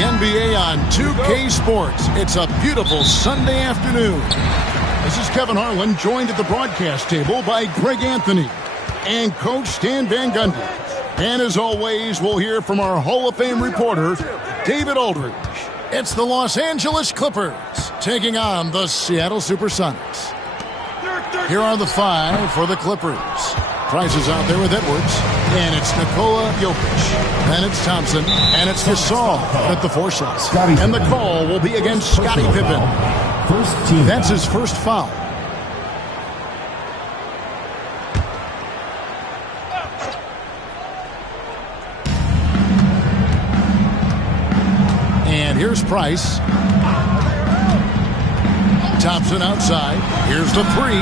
NBA on 2K Sports. It's a beautiful Sunday afternoon. This is Kevin Harlan, joined at the broadcast table by Greg Anthony and Coach Stan Van Gundy. And as always, we'll hear from our Hall of Fame reporter, David Aldridge. It's the Los Angeles Clippers taking on the Seattle Supersonics. Here are the five for the Clippers. Price is out there with Edwards, and it's Nikola Jokic, and it's Thompson, and it's Gasol at the 4 slots. And the call will be against Scottie Pippen. That's his first foul. And here's Price. Thompson outside. Here's the 3.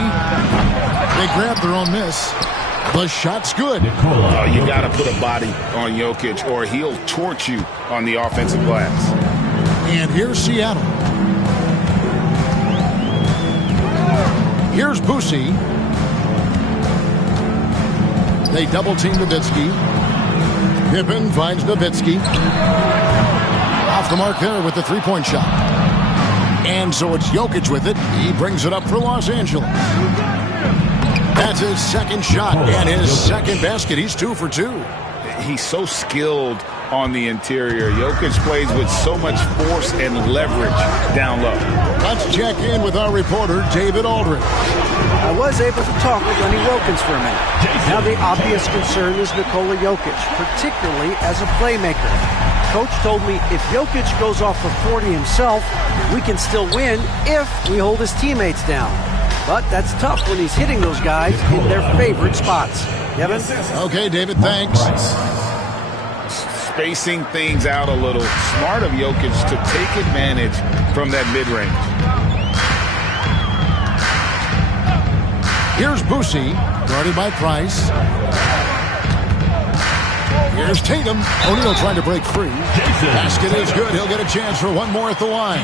They grab their own miss. The shot's good. You got to put a body on Jokic or he'll torch you on the offensive glass. And here's Seattle. Here's Boosie. They double-team Nowitzki. Pippen finds Nowitzki. Off the mark there with the three-point shot. And so it's Jokic with it. He brings it up for Los Angeles. That's his second shot and his second basket. He's 2 for 2. He's so skilled on the interior. Jokic plays with so much force and leverage down low. Let's check in with our reporter, David Aldridge. I was able to talk with Lenny Wilkins for a minute. Now the obvious concern is Nikola Jokic, particularly as a playmaker. Coach told me if Jokic goes off for 40 himself, we can still win if we hold his teammates down. But that's tough when he's hitting those guys in their favorite spots. Kevin? Okay, David, thanks. Spacing things out a little. Smart of Jokic to take advantage from that mid-range. Here's Boosie, guarded by Price. Here's Tatum. O'Neal trying to break free. Basket is good. He'll get a chance for one more at the line.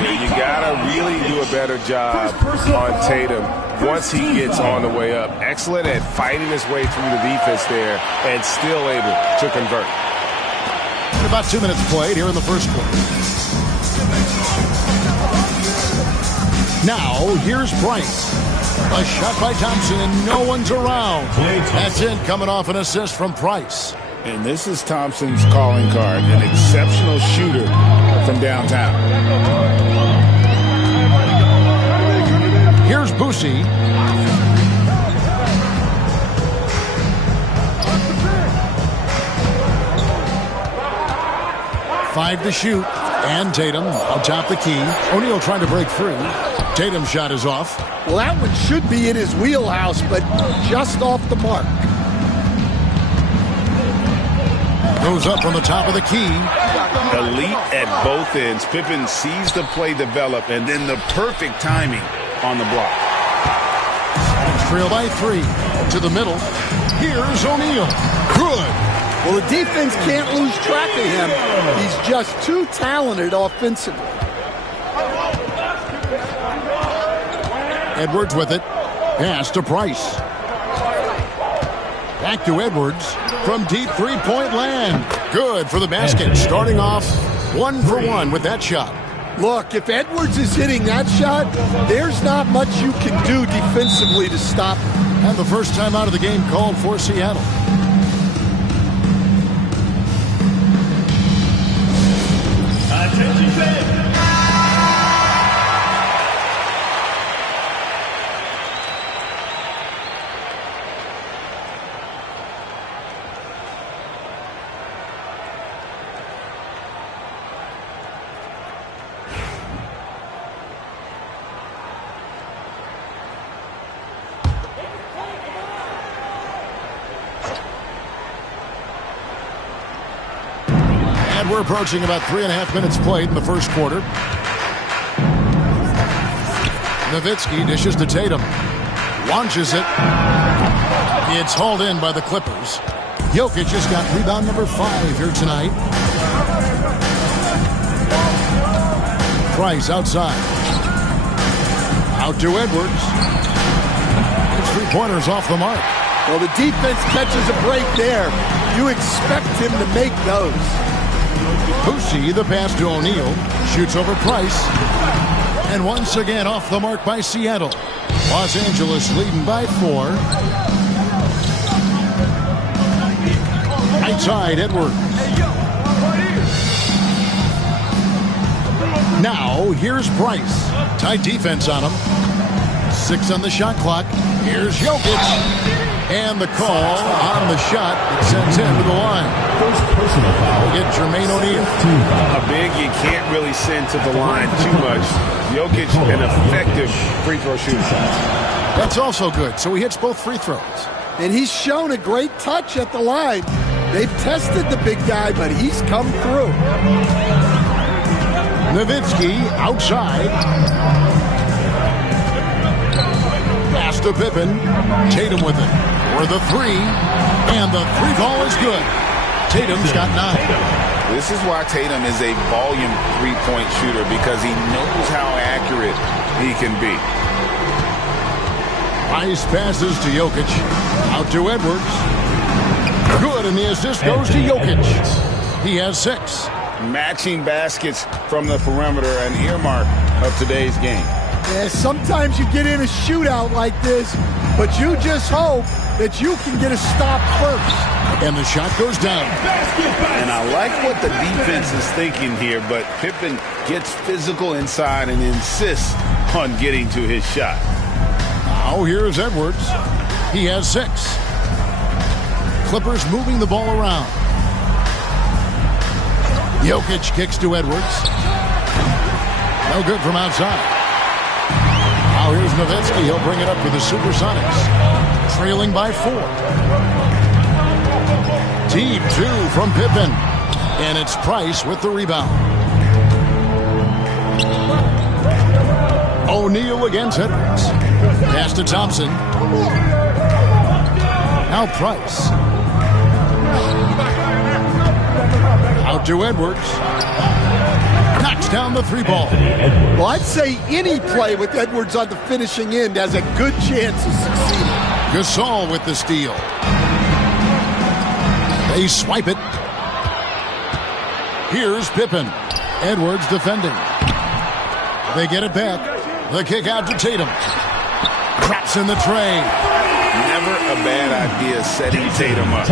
You got to really do a better job on Tatum once he gets on the way up. Excellent at fighting his way through the defense there and still able to convert. About 2 minutes played here in the first quarter. Now, here's Price. A shot by Thompson, and no one's around. That's in, coming off an assist from Price. And this is Thompson's calling card, an exceptional shooter from downtown. Here's Boosie. Five to shoot. And Tatum on top the key. O'Neal trying to break free. Tatum's shot is off. Well, that one should be in his wheelhouse, but just off the mark. Goes up from the top of the key. Elite at both ends. Pippen sees the play develop, and then the perfect timing on the block. Trail by 3. To the middle. Here's O'Neal. Good. Well, the defense can't lose track of him. He's just too talented offensively. Edwards with it. Pass to Price. Back to Edwards from deep three-point land. Good for the basket. Starting off 1 for 1 with that shot. Look, if Edwards is hitting that shot, there's not much you can do defensively to stop him. And the first time out of the game called for Seattle. Attention fans. We're approaching about 3.5 minutes played in the first quarter. Nowitzki dishes to Tatum. Launches it. It's hauled in by the Clippers. Jokic just got rebound number 5 here tonight. Price outside. Out to Edwards. His three-pointers off the mark. Well, the defense catches a break there. You expect him to make those. Pussy, the pass to O'Neal. Shoots over Price. And once again off the mark by Seattle. Los Angeles leading by 4. Right side, Edwards. Now, here's Price. Tight defense on him. 6 on the shot clock. Here's Jokic. And the call on the shot that sends him to the line. First personal foul. We'll get Jermaine O'Neal. A big you can't really send to the line too much. Jokic, an effective free throw shooter. That's also good. So he hits both free throws. And he's shown a great touch at the line. They've tested the big guy, but he's come through. Nowitzki outside. Pass to Pippen. Tatum with it. For the 3. And the 3 ball is good. Tatum's got 9. This is why Tatum is a volume three-point shooter, because he knows how accurate he can be. Nice passes to Jokic. Out to Edwards. Good, and the assist goes to Jokic. He has 6. Matching baskets from the perimeter, an earmark of today's game. Yeah, sometimes you get in a shootout like this, but you just hope that you can get a stop first. And the shot goes down. And I like what the defense is thinking here, but Pippen gets physical inside and insists on getting to his shot. Now here's Edwards. He has 6. Clippers moving the ball around. Jokic kicks to Edwards. No good from outside. Now here's Nowitzki. He'll bring it up for the Supersonics. Trailing by 4. Team 2 from Pippen. And it's Price with the rebound. O'Neal against Edwards. Pass to Thompson. Now Price. Out to Edwards. Knocks down the 3 ball. Well, I'd say any play with Edwards on the finishing end has a good chance of succeeding. Gasol with the steal. They swipe it. Here's Pippen. Edwards defending. They get it back. The kick out to Tatum. Drops in the tray. Never a bad idea setting Tatum up.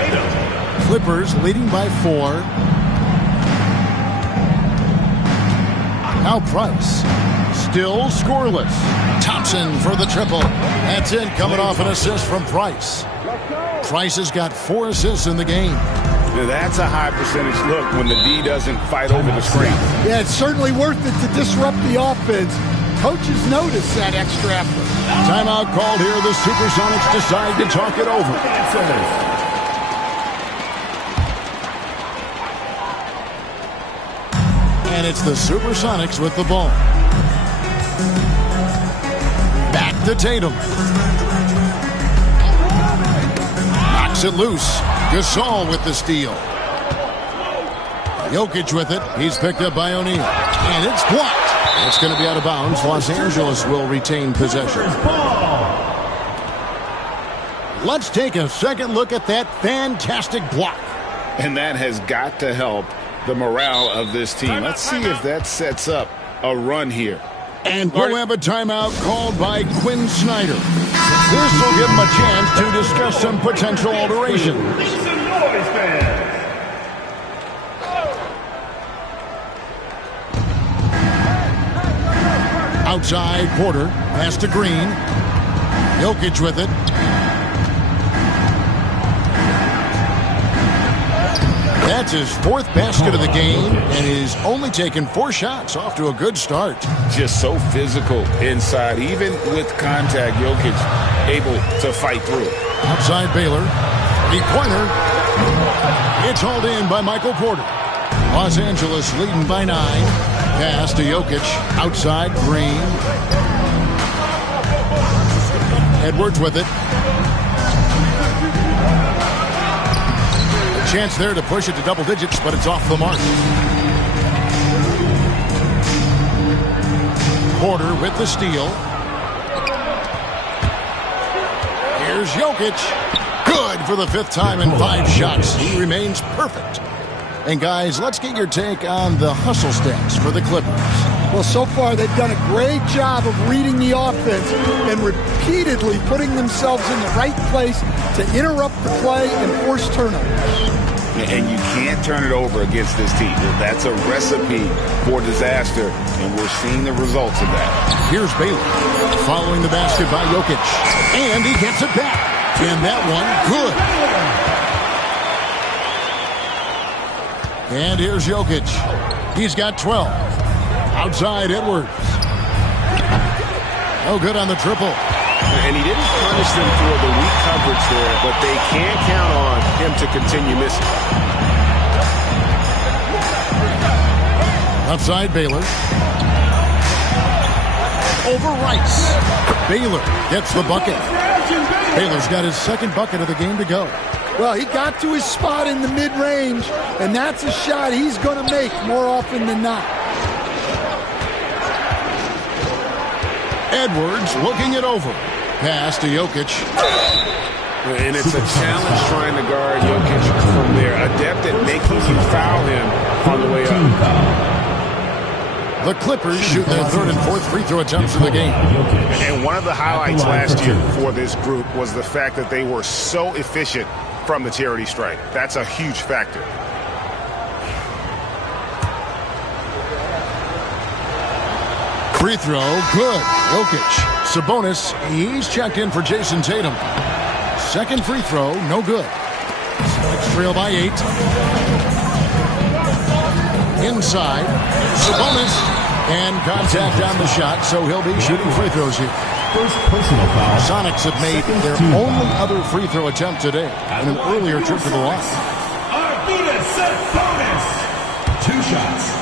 Clippers leading by 4. Now Price. Still scoreless. Thompson for the triple. That's it, coming off an assist from Price. Price has got 4 assists in the game. Now, that's a high percentage look when the D doesn't fight over the screen. Yeah, it's certainly worth it to disrupt the offense. Coaches notice that extra effort. Timeout called here. The Supersonics decide to talk it over. And it's the Supersonics with the ball. Back to Tatum. Knocks it loose. Gasol with the steal. Jokic with it. He's picked up by O'Neal. And it's blocked. It's going to be out of bounds. Los Angeles will retain possession. Let's take a second look at that fantastic block. And that has got to help the morale of this team. Let's see if that sets up a run here. And we'll have a timeout called by Quinn Snyder. This will give him a chance to discuss some potential alterations. Outside, Porter. Pass to Green. Jokic with it. That's his 4th basket of the game, and he's only taken 4 shots. Off to a good start. Just so physical inside. Even with contact, Jokic able to fight through. Outside Baylor. 3-pointer. It's hauled in by Michael Porter. Los Angeles leading by 9. Pass to Jokic. Outside Green. Edwards with it. Chance there to push it to double digits, but it's off the mark. Porter with the steal. Here's Jokic. Good for the 5th time in 5 shots. He remains perfect. And guys, let's get your take on the hustle stats for the Clippers. Well, so far they've done a great job of reading the offense and repeatedly putting themselves in the right place to interrupt the play and force turnovers. And you can't turn it over against this team. That's a recipe for disaster, and we're seeing the results of that. Here's Baylor following the basket by Jokic. And he gets it back. And that one, good. And here's Jokic. He's got 12. Outside Edwards. No good on the triple. And he didn't punish them for the weak coverage there, but they can't count on him to continue missing. Outside Baylor. Over Rice. Baylor gets the bucket. Baylor's got his second bucket of the game to go. Well, he got to his spot in the mid-range, and that's a shot he's going to make more often than not. Edwards looking it over. Pass to Jokic. And it's a challenge trying to guard Jokic from there. Adept at making you foul him on the way up. The Clippers shoot their third and fourth free throw attempts of the game. And one of the highlights last year for this group was the fact that they were so efficient from the charity stripe. That's a huge factor. Free throw, good. Jokic. Sabonis, he's checked in for Jason Tatum. Second free throw, no good. Celtics trail by 8. Inside, Sabonis, and contact on the shot, so he'll be shooting free throws here. First personal foul. Sonics have made their only other free throw attempt today in an earlier trip to the line. Sabonis. 2 shots.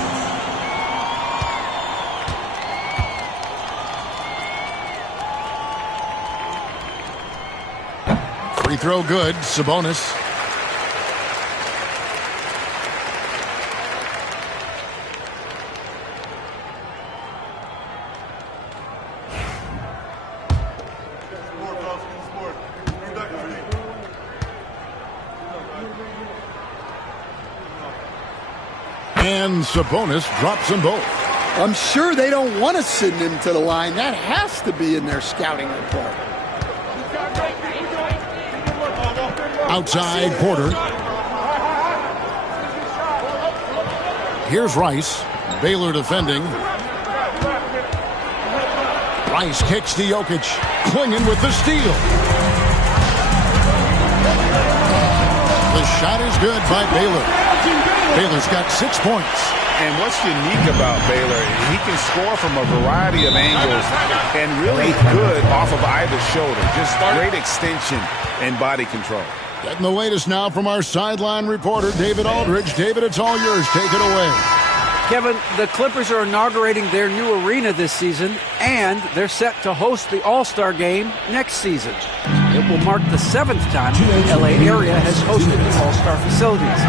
Free throw good, Sabonis. And Sabonis drops them both. I'm sure they don't want to send him to the line. That has to be in their scouting report. Outside Porter. Here's Rice. Baylor defending. Rice kicks to Jokic. Clinging with the steal. The shot is good by Baylor. Baylor's got 6 points. And what's unique about Baylor, he can score from a variety of angles and really good off of either shoulder. Just great extension and body control. Getting the latest now from our sideline reporter, David Aldridge. David, it's all yours. Take it away. Kevin, the Clippers are inaugurating their new arena this season, and they're set to host the All-Star Game next season. It will mark the 7th time the L.A. area has hosted the All-Star facilities.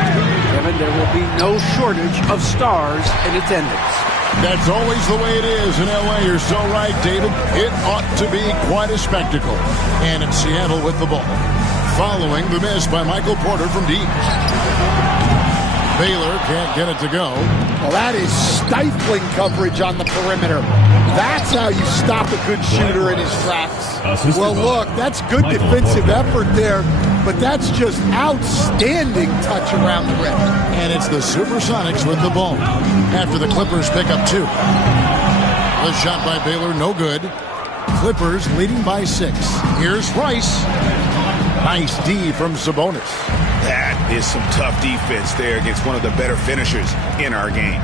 Kevin, there will be no shortage of stars in attendance. That's always the way it is in L.A. You're so right, David. It ought to be quite a spectacle. And it's Seattle with the ball. Following the miss by Michael Porter from deep. Baylor can't get it to go. Well, that is stifling coverage on the perimeter. That's how you stop a good shooter in his tracks. Well, look, that's good defensive effort there, but that's just outstanding touch around the rim. And it's the Supersonics with the ball after the Clippers pick up 2. The shot by Baylor, no good. Clippers leading by 6. Here's Rice. Nice D from Sabonis. That is some tough defense there against one of the better finishers in our game.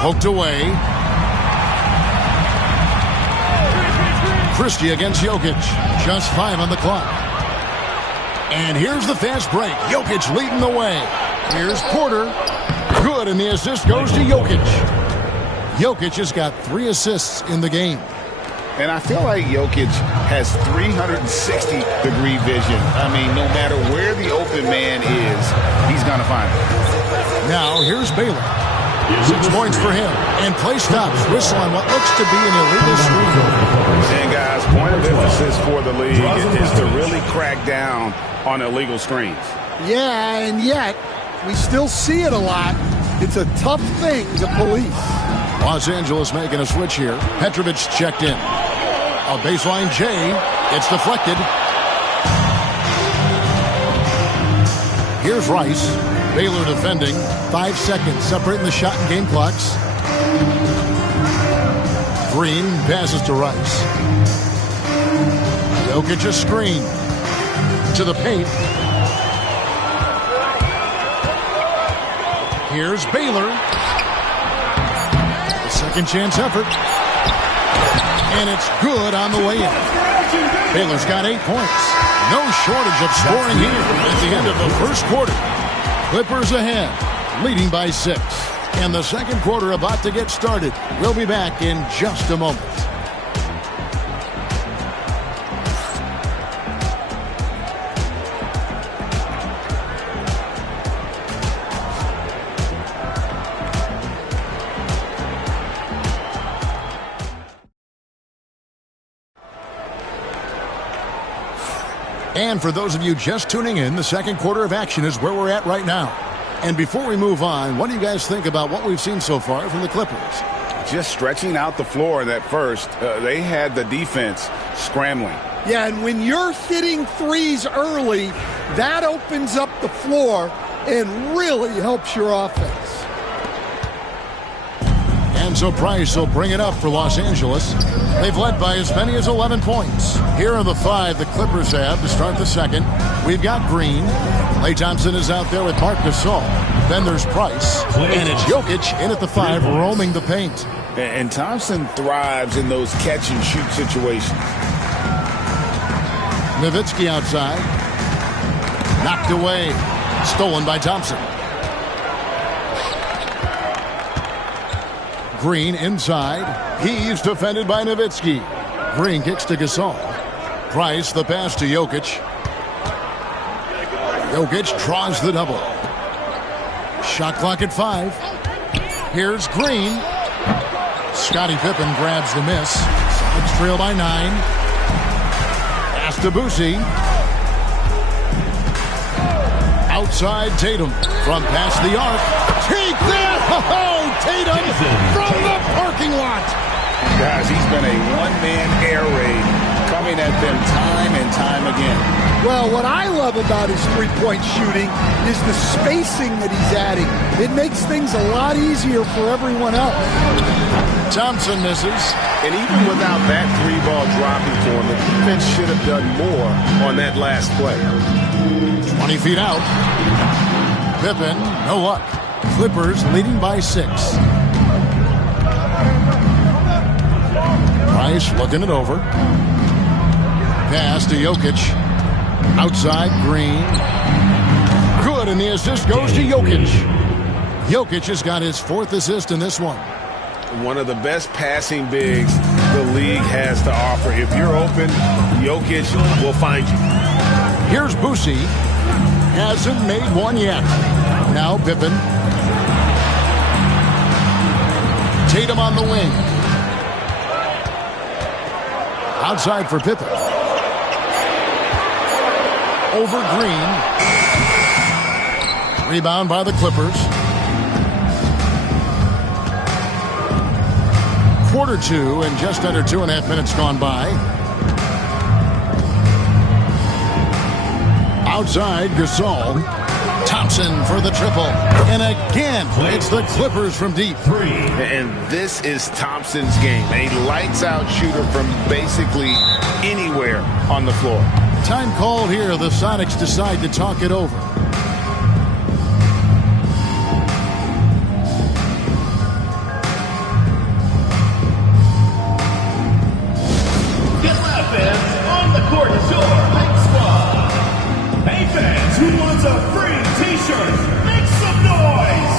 Poked away. Christie against Jokic. Just 5 on the clock. And here's the fast break. Jokic leading the way. Here's Porter. Good, and the assist goes to Jokic. Jokic has got 3 assists in the game. And I feel like Jokic has 360-degree vision. I mean, no matter where the open man is, he's going to find it. Now, here's Baylor. 6 points for him. And play stops. Whistle on what looks to be an illegal screen. And guys, point of emphasis for the league is to really crack down on illegal screens. Yeah, and yet we still see it a lot. It's a tough thing to police. Los Angeles making a switch here. Petrovic checked in. A baseline J. It's deflected. Here's Rice. Baylor defending. 5 seconds separating the shot and game clocks. Green passes to Rice. Jokic a screen. To the paint. Here's Baylor. A second chance effort. And it's good on the way in. Baylor's got 8 points. No shortage of scoring here at the end of the first quarter. Clippers ahead, leading by 6. And the second quarter about to get started. We'll be back in just a moment. And for those of you just tuning in, the second quarter of action is where we're at right now. And before we move on, what do you guys think about what we've seen so far from the Clippers? Just stretching out the floor in that first. They had the defense scrambling. Yeah, and when you're hitting threes early, that opens up the floor and really helps your offense. And so Price will bring it up for Los Angeles. They've led by as many as 11 points. Here are the 5 the Clippers have to start the second. We've got Green. Klay Thompson is out there with Marc Gasol. Then there's Price. And it's Jokic in at the 5, roaming the paint. And Thompson thrives in those catch-and-shoot situations. Nowitzki outside. Knocked away. Stolen by Thompson. Green inside. He's defended by Nowitzki. Green kicks to Gasol. Price, the pass to Jokic. Jokic draws the double. Shot clock at 5. Here's Green. Scottie Pippen grabs the miss. Celtics trail by 9. Pass to Boosie. Outside Tatum. From past the arc. Take that! Oh, Tatum from the parking lot. Guys, he's been a one-man air raid coming at them time and time again. Well, what I love about his three-point shooting is the spacing that he's adding. It makes things a lot easier for everyone else. Thompson misses. And even without that 3-ball dropping for him, the defense should have done more on that last play. 20 feet out. Pippen, no luck. Clippers leading by 6. Price looking it over. Pass to Jokic. Outside Green. Good, and the assist goes to Jokic. Jokic has got his 4th assist in this one. One of the best passing bigs the league has to offer. If you're open, Jokic will find you. Here's Boosie. Hasn't made one yet. Now Pippen. Tatum on the wing. Outside for Pippen. Over Green. Rebound by the Clippers. Quarter 2 and just under 2.5 minutes gone by. Outside Gasol. Thompson for the triple. And again, it's the Clippers from deep. 3. And this is Thompson's game. A lights-out shooter from basically anywhere on the floor. Time called here. The Sonics decide to talk it over. Get loud fans on the court shore. Hype squad. Hey fans, who wants a free t-shirt? Make some noise.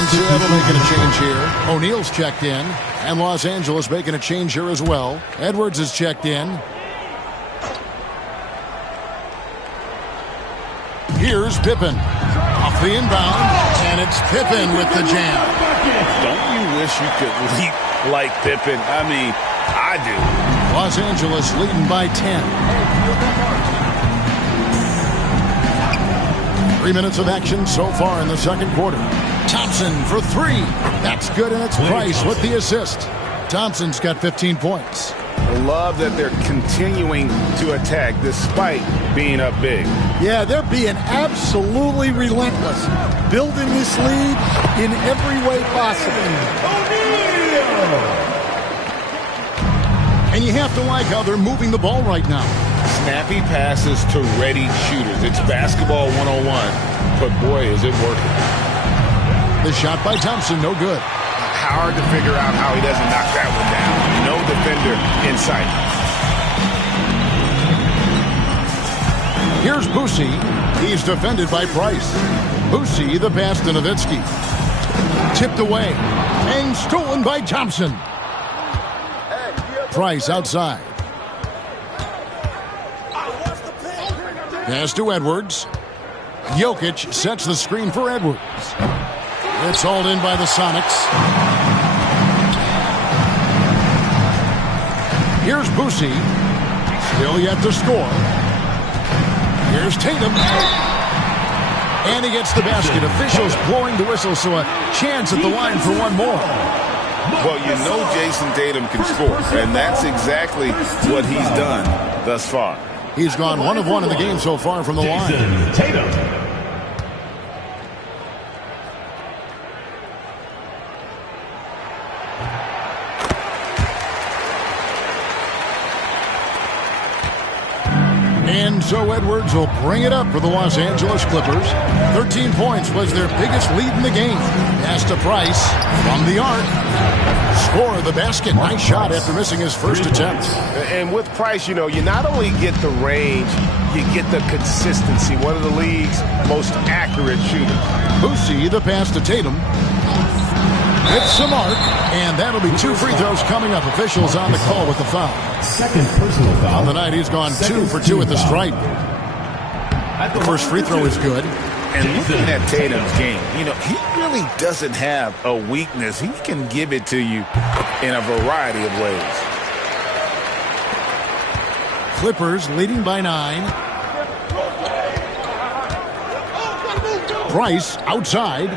And Seattle making a change here. O'Neal's checked in. And Los Angeles making a change here as well. Edwards is checked in. Here's Pippen. Off the inbound. And it's Pippen with the jam. Don't you wish you could leap like Pippen? I mean, I do. Los Angeles leading by 10. 3 minutes of action so far in the second quarter. Thompson for three. That's good, and it's Price with the assist. Thompson's got 15 points. I love that they're continuing to attack despite being up big. Yeah, they're being absolutely relentless, building this lead in every way possible. And you have to like how they're moving the ball right now. Snappy passes to ready shooters. It's basketball 101, but boy, is it working. The shot by Thompson, no good. Hard to figure out how he doesn't knock that one down. No defender in sight. Here's Boosie. He's defended by Price. Boosie, the pass to Nowitzki. Tipped away and stolen by Thompson. Price outside. Pass to Edwards. Jokic sets the screen for Edwards. It's hauled in by the Sonics. Here's Boosie. Still yet to score. Here's Tatum. And he gets the basket. Officials blowing the whistle, so a chance at the line for one more. Well, you know Jason Tatum can score, and that's exactly what he's done thus far. He's gone 1 of 1 in the game so far from the line. Tatum. And so Edwards will bring it up for the Los Angeles Clippers. 13 points was their biggest lead in the game. Pass to Price from the arc. Score of the basket. Nice shot after missing his first attempt. And with Price, you know, you not only get the range, you get the consistency. One of the league's most accurate shooters. Boosie, the pass to Tatum. Hits the mark, and that'll be 2 free throws coming up. Officials on the call with the foul. Second personal foul. On the night, he's gone 2 for 2 at the stripe. The first free throw is good. And looking at Tatum's game, you know, he really doesn't have a weakness. He can give it to you in a variety of ways. Clippers leading by 9. Price outside.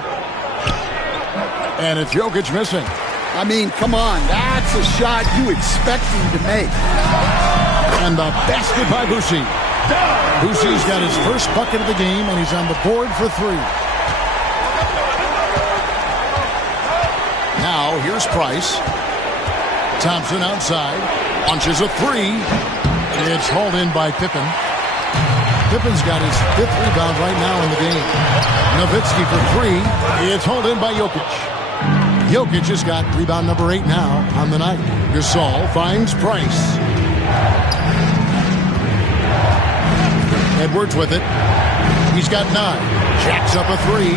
And it's Jokic missing. I mean, come on, that's a shot you expect him to make. And the basket by Boosie. Boosie's got his first bucket of the game, and he's on the board for 3. Now, here's Price. Thompson outside. Launches a 3. It's hauled in by Pippen. Pippen's got his 5th rebound right now in the game. Nowitzki for 3. It's hauled in by Jokic. Jokic has got rebound number 8 now on the night. Gasol finds Price. Edwards with it. He's got 9. Jacks up a 3.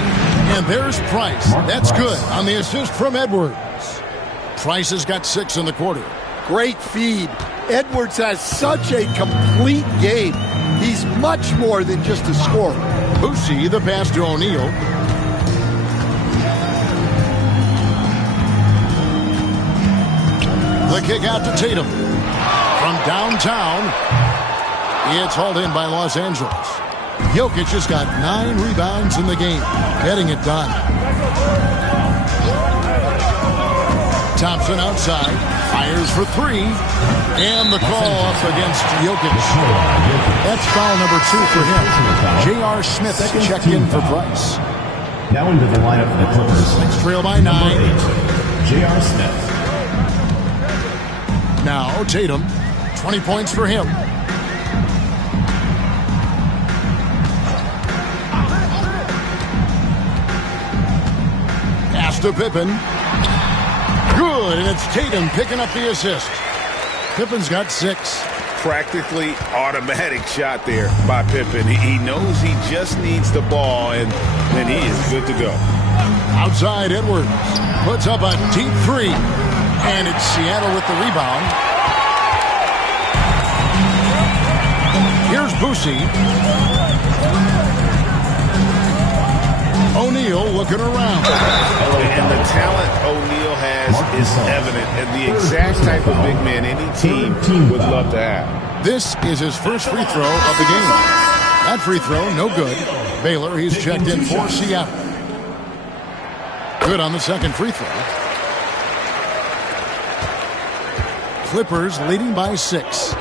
And there's Price. That's good on the assist from Edwards. Price has got 6 in the quarter. Great feed. Edwards has such a complete game. He's much more than just a scorer. Boosie, the pass to O'Neal. The kick out to Tatum. From downtown, it's hauled in by Los Angeles. Jokic has got 9 rebounds in the game, getting it done. Thompson outside, fires for 3, and the call up against Jokic. That's foul number 2 for him. J.R. Smith checked in for Price. Now into the lineup for the Clippers. Trail by 9. 8, J.R. Smith. Now Tatum, 20 points for him. Pass to Pippen. Good, and it's Tatum picking up the assist. Pippen's got 6. Practically automatic shot there by Pippen. He knows he just needs the ball, and then he is good to go. Outside, Edwards puts up a deep three. And it's Seattle with the rebound. Here's Boosie. O'Neal looking around. And the talent O'Neal has is evident, and the exact type of big man any team would love to have. This is his first free throw of the game. That free throw, no good. Baylor, he's checked in for Seattle. Good on the second free throw. Clippers leading by 6.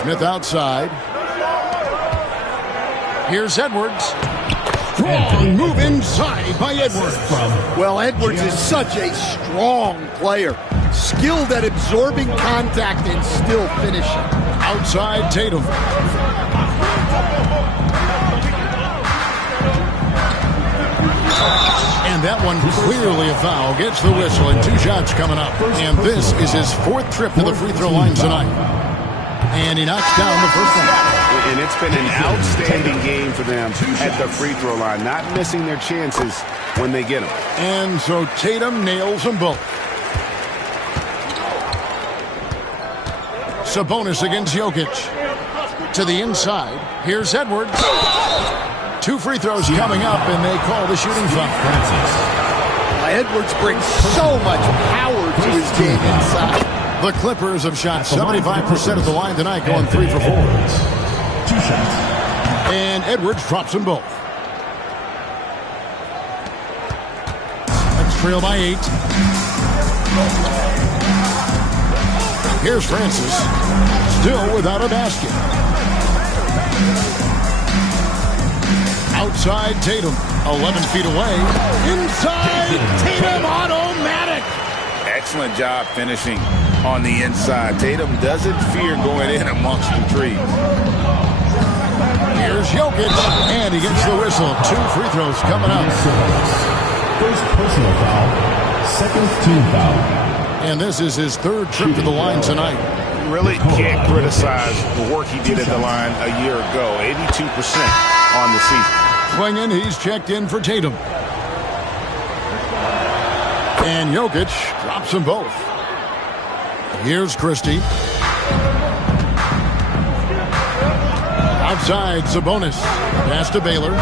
Smith outside. Here's Edwards. Strong move inside by Edwards. Well, Edwards is such a strong player. Skilled at absorbing contact and still finishing. Outside Tatum. And that one clearly a foul. Gets the whistle and 2 shots coming up. And this is his 4th trip to the free throw line tonight. And he knocks down the first one. And it's been an outstanding game for them at the free throw line. Not missing their chances when they get them. And so Tatum nails them both. Sabonis against Jokic. To the inside. Here's Edwards. 2 free throws coming up, and they call the shooting foul. Edwards brings so much power to his game inside. The Clippers have shot 75% of the line tonight, going 3 for 4. 2 shots. And Edwards drops them both. Let's trail by 8. Here's Francis. Still without a basket. Outside Tatum. 11 feet away. Inside Tatum, automatic. Excellent job finishing on the inside. Tatum doesn't fear going in amongst the trees. Here's Jokic, and he gets the whistle. 2 free throws coming up. First personal foul, second team foul. And this is his 3rd trip to the line tonight. Really can't criticize the work he did at the line a year ago. 82% on the season. Swinging, he's checked in for Tatum. And Jokic drops them both. Here's Christie. Outside, Sabonis. Pass to Baylor.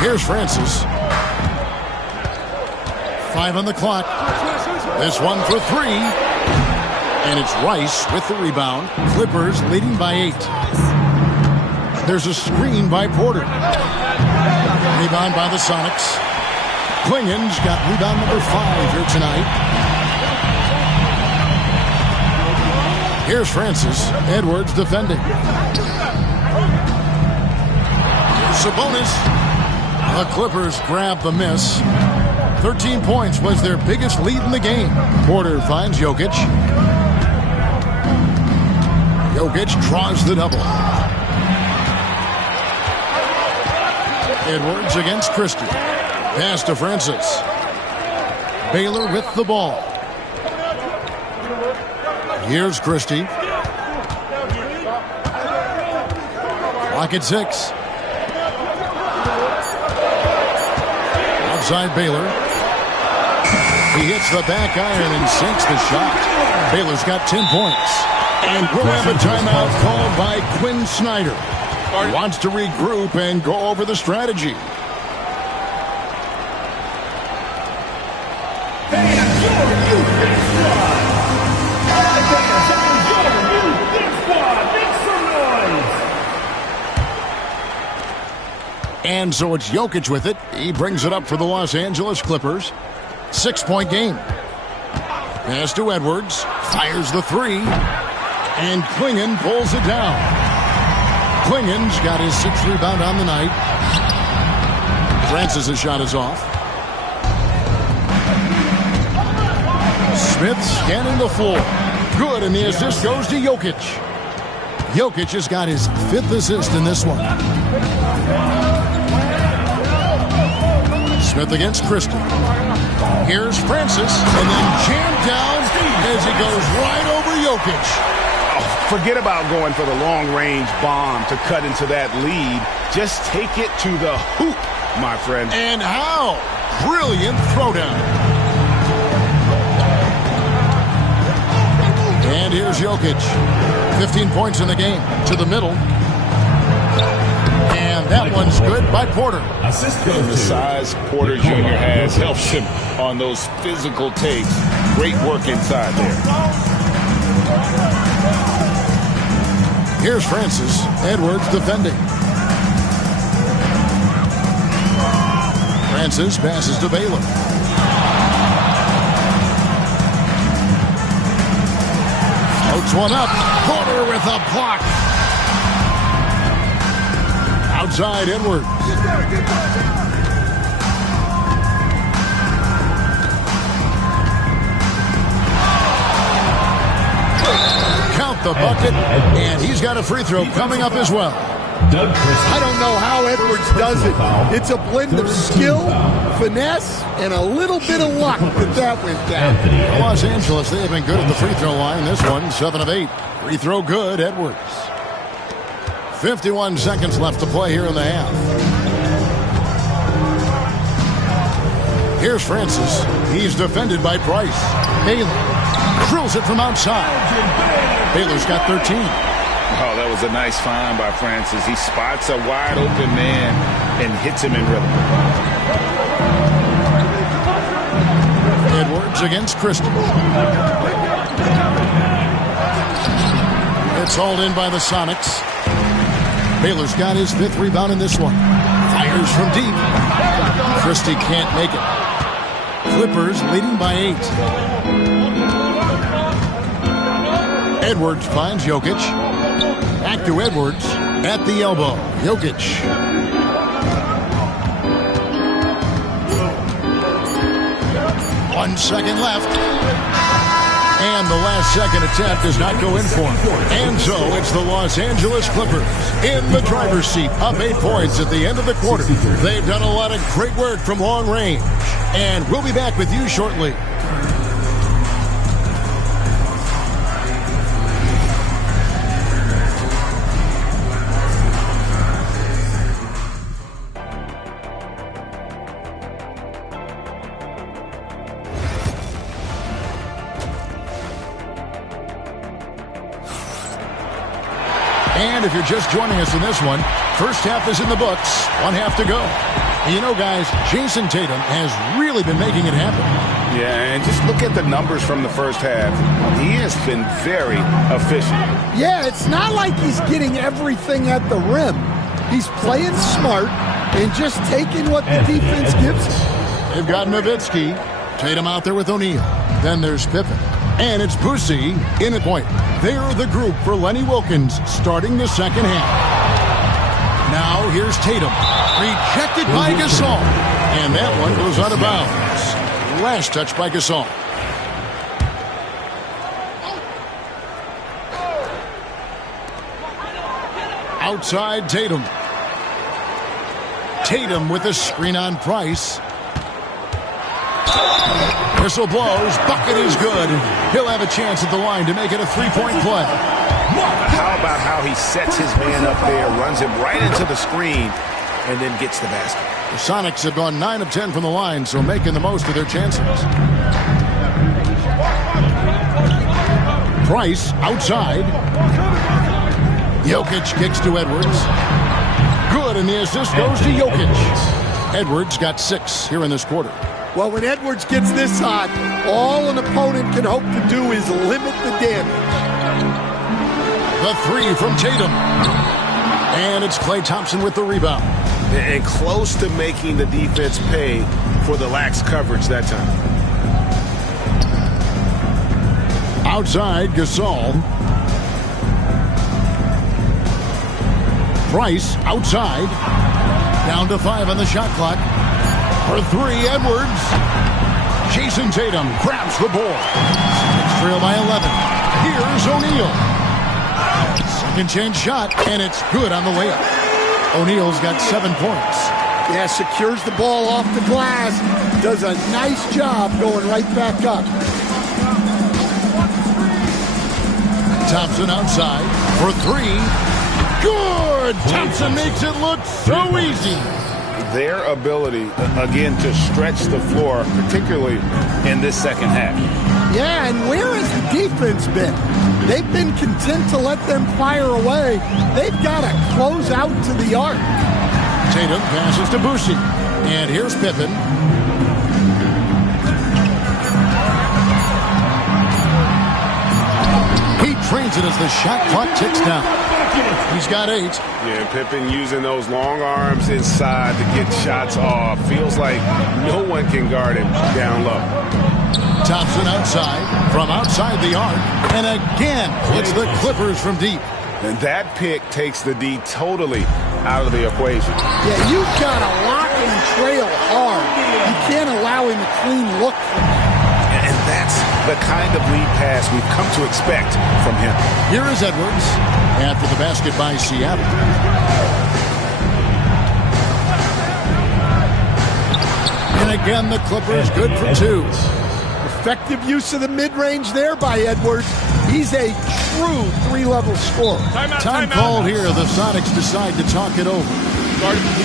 Here's Francis. 5 on the clock. This one for 3. And it's Rice with the rebound. Clippers leading by 8. There's a screen by Porter. Rebound by the Sonics. Klingen's got rebound number 5 here tonight. Here's Francis. Edwards defending. Sabonis. The Clippers grab the miss. 13 points was their biggest lead in the game. Porter finds Jokic. Jokic draws the double. Edwards against Christie. Pass to Francis. Baylor with the ball. Here's Christie. Clock at 6. Outside Baylor. He hits the back iron and sinks the shot. Baylor's got 10 points. And we'll have a timeout called by Quinn Snyder. He wants to regroup and go over the strategy. And so it's Jokic with it. He brings it up for the Los Angeles Clippers. 6-point game. Pass to Edwards. Fires the 3. And Klingen pulls it down. Klingen's got his 6th rebound on the night. Francis' shot is off. Smith scanning the floor. Good, and the assist goes to Jokic. Jokic has got his 5th assist in this one. Smith against Christie. Here's Francis, and then jammed down as he goes right over Jokic. Forget about going for the long-range bomb to cut into that lead. Just take it to the hoop, my friend. And how? Brilliant throwdown. And here's Jokic. 15 points in the game. To the middle. And that one's good by Porter. And the size Porter Jr. has helps him on those physical takes. Great work inside there. Here's Francis. Edwards defending. Francis passes to Baylor. Floats one up. Porter with a block. Outside Edwards. Count the bucket, and he's got a free throw coming up as well. I don't know how Edwards does it. It's a blend of skill, finesse, and a little bit of luck that went down. Los Angeles, they have been good at the free throw line. This one, 7 of 8. Free throw good, Edwards. 51 seconds left to play here in the half. Here's Francis. He's defended by Price. Baylor drills it from outside. Baylor's got 13. Oh, that was a nice find by Francis. He spots a wide open man and hits him in rhythm. Edwards against Christie. It's hauled in by the Sonics. Baylor's got his 5th rebound in this one. Fires from deep. Christie can't make it. Clippers leading by 8. Edwards finds Jokic. Back to Edwards at the elbow. Jokic. One second left. And the last second attempt does not go in for him. And so it's the Los Angeles Clippers in the driver's seat, up 8 points at the end of the quarter. They've done a lot of great work from long range. And we'll be back with you shortly. And if you're just joining us in this one, first half is in the books, 1 half to go. And you know, guys, Jason Tatum has really been making it happen. Yeah, and just look at the numbers from the first half. He has been very efficient. Yeah, it's not like he's getting everything at the rim. He's playing smart and just taking what the defense gives him. They've got Nowitzki. Tatum out there with O'Neal. Then there's Pippen. And it's Boosie in the point. They're the group for Lenny Wilkins starting the second half. Now here's Tatum. Rejected by Gasol. And that one goes out of bounds. Last touch by Gasol. Outside Tatum. Tatum with a screen on Price. Whistle blows. Bucket is good. He'll have a chance at the line to make it a three-point play. How about how he sets his man up there, runs him right into the screen, and then gets the basket. The Sonics have gone 9 of 10 from the line, so making the most of their chances. Price outside. Jokic kicks to Edwards. Good, and the assist goes to Jokic. Edwards got 6 here in this quarter. Well, when Edwards gets this hot, all an opponent can hope to do is limit the damage. The 3 from Tatum. And it's Klay Thompson with the rebound. And close to making the defense pay for the lax coverage that time. Outside, Gasol. Price outside. Down to 5 on the shot clock. For 3, Edwards. Jason Tatum grabs the ball. It's trail by 11. Here's O'Neal. Second chance shot, and it's good on the layup. O'Neal's got 7 points. Yeah, secures the ball off the glass. Does a nice job going right back up. Thompson outside for three. Good! Thompson makes it look so easy. Their ability, again, to stretch the floor, particularly in this second half. Yeah, and where has the defense been? They've been content to let them fire away. They've got to close out to the arc. Tatum passes to Boucher. And here's Pippen. He trains it as the shot clock ticks down. He's got 8. Yeah, Pippen using those long arms inside to get shots off. Feels like no one can guard him down low. Thompson outside, from outside the arc. And again, it's the Clippers from deep. And that pick takes the D totally out of the equation. Yeah, you've got to lock and trail hard. You can't allow him a clean look from that. And that's the kind of lead pass we've come to expect from him. Here is Edwards after the basket by Seattle. And again, the Clippers good for 2. Effective use of the mid-range there by Edwards. He's a true 3-level scorer. Time called here. The Sonics decide to talk it over.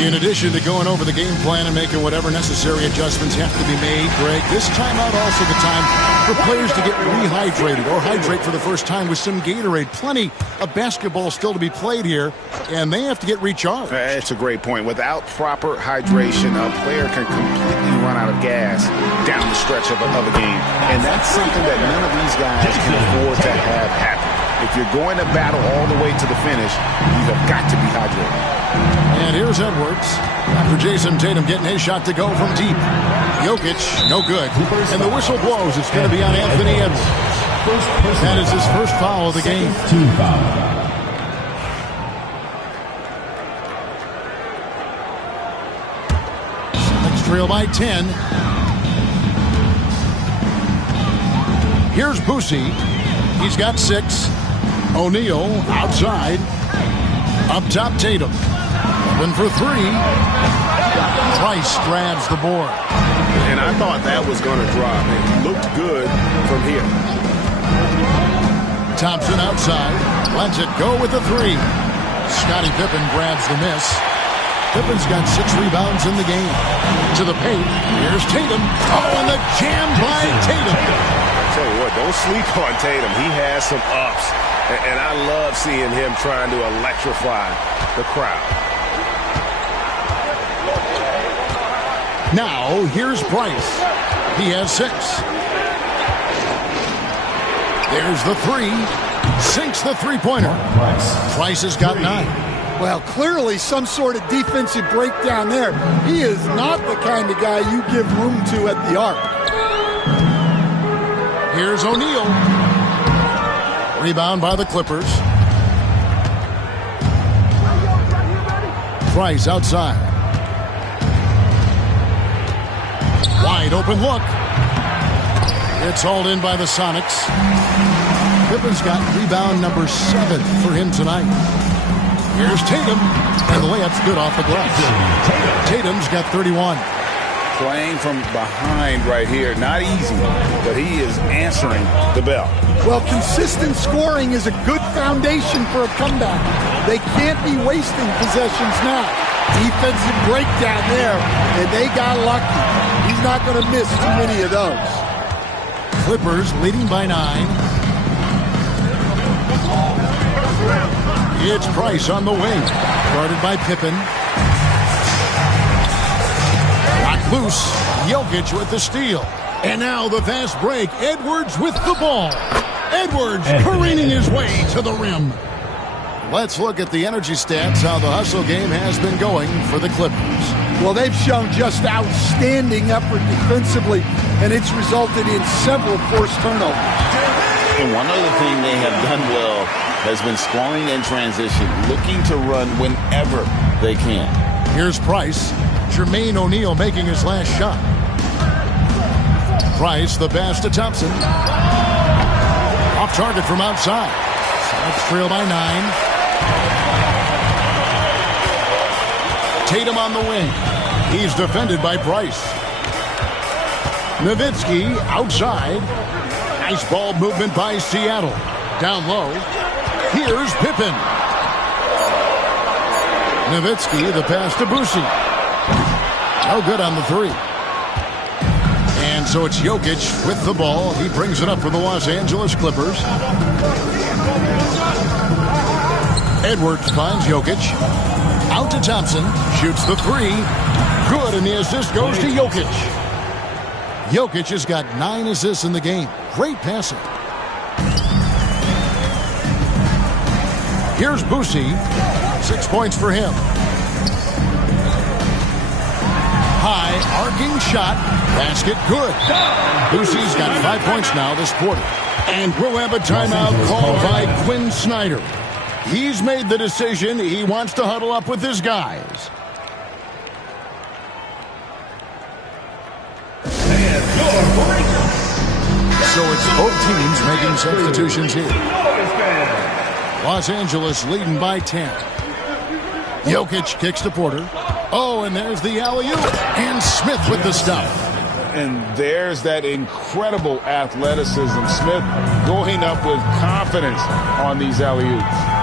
In addition to going over the game plan and making whatever necessary adjustments have to be made, Greg, this timeout also the time for players to get rehydrated or hydrate for the first time with some Gatorade. Plenty of basketball still to be played here, and they have to get recharged. That's a great point. Without proper hydration, a player can completely run out of gas down the stretch of a game. And that's something that none of these guys can afford to have happen. If you're going to battle all the way to the finish, you have got to be hydrated. And here's Edwards after Jason Tatum getting his shot to go from deep. Jokic, no good. And the whistle blows. It's going to be on Anthony Edwards. That is his first foul of the game. Next trail by 10. Here's Boucher. He's got 6. O'Neal outside. Up top, Tatum. Open for 3. Price grabs the board. And I thought that was going to drop. It looked good from here. Thompson outside. Lets it go with the 3. Scottie Pippen grabs the miss. Pippen's got 6 rebounds in the game. To the paint. Here's Tatum. Oh, and the jam by Tatum. Tell you what, don't sleep on Tatum. He has some ups. And I love seeing him trying to electrify the crowd. Now, here's Price. He has 6. There's the 3. Sinks the three-pointer. Price has got 9. Well, clearly some sort of defensive breakdown there. He is not the kind of guy you give room to at the arc. Here's O'Neal. Rebound by the Clippers. Price outside. Wide open look. It's hauled in by the Sonics. Pippen's got rebound number 7 for him tonight. Here's Tatum. And the layup's good off the glass. Tatum's got 31. Playing from behind right here. Not easy, but he is answering the bell. Well, consistent scoring is a good foundation for a comeback. They can't be wasting possessions now. Defensive breakdown there, and they got lucky. He's not going to miss too many of those. Clippers leading by 9. It's Price on the wing. Guarded by Pippen. Locked loose. Jokic with the steal. And now the fast break. Edwards with the ball. Edwards careening his way to the rim. Let's look at the energy stats, how the hustle game has been going for the Clippers. Well, they've shown just outstanding effort defensively, and it's resulted in several forced turnovers. And one other thing they have done well has been scoring in transition, looking to run whenever they can. Here's Price. Jermaine O'Neal making his last shot. Price, the pass to Thompson. Off target from outside. That's trail by 9. Tatum on the wing. He's defended by Price. Nowitzki outside. Nice ball movement by Seattle. Down low. Here's Pippen. Nowitzki, the pass to Boucher. No good on the three. And so it's Jokic with the ball. He brings it up for the Los Angeles Clippers. Edwards finds Jokic. Out to Thompson. Shoots the three. Good, and the assist goes to Jokic. Jokic has got 9 assists in the game. Great passing. Here's Boucher. 6 points for him. High arcing shot. Basket good. Boucher's got 5 points now this quarter. And we'll have a timeout called by Quinn Snyder. He's made the decision. He wants to huddle up with his guys. So it's both teams making substitutions here. Los Angeles leading by 10. Jokic kicks to Porter. Oh, and there's the alley-oop. And Smith with the stop. And there's that incredible athleticism. Smith going up with confidence on these alley-oops.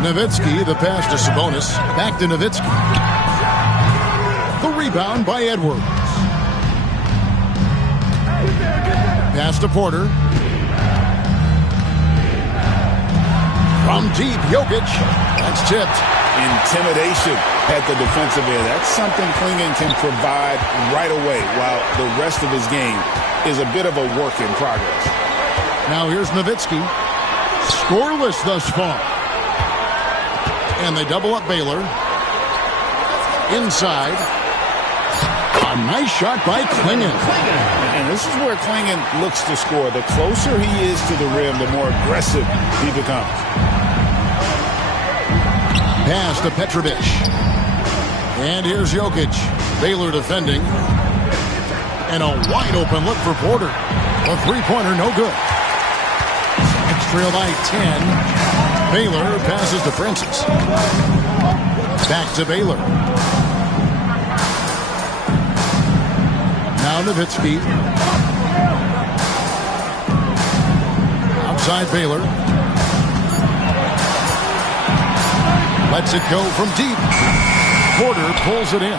Nowitzki, the pass to Sabonis. Back to Nowitzki. The rebound by Edwards. Pass to Porter. From deep, Jokic. That's tipped. Intimidation at the defensive end. That's something Klingon can provide right away, while the rest of his game is a bit of a work in progress. Now here's Nowitzki. Scoreless thus far. And they double up Baylor. Inside. A nice shot by Klingon. And this is where Klingon looks to score. The closer he is to the rim, the more aggressive he becomes. Pass to Petrovic. And here's Jokic. Baylor defending. And a wide open look for Porter. A three-pointer, no good. Trail by 10. Baylor passes to Francis. Back to Baylor. Now Nowitzki. Outside Baylor. Lets it go from deep. Porter pulls it in.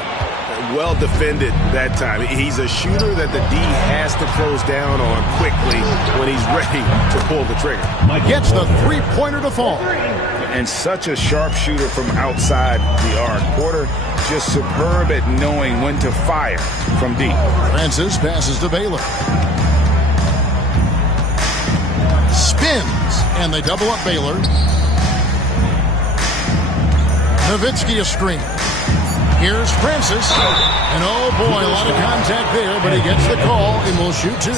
Well defended that time. He's a shooter that the D has to close down on quickly when he's ready to pull the trigger. Gets the three-pointer to fall. And such a sharp shooter from outside the arc. Porter just superb at knowing when to fire from deep. Francis passes to Baylor. Spins, and they double up Baylor. Nowitzki a screen. Here's Francis. And oh boy, a lot of contact there, but he gets the call and will shoot two.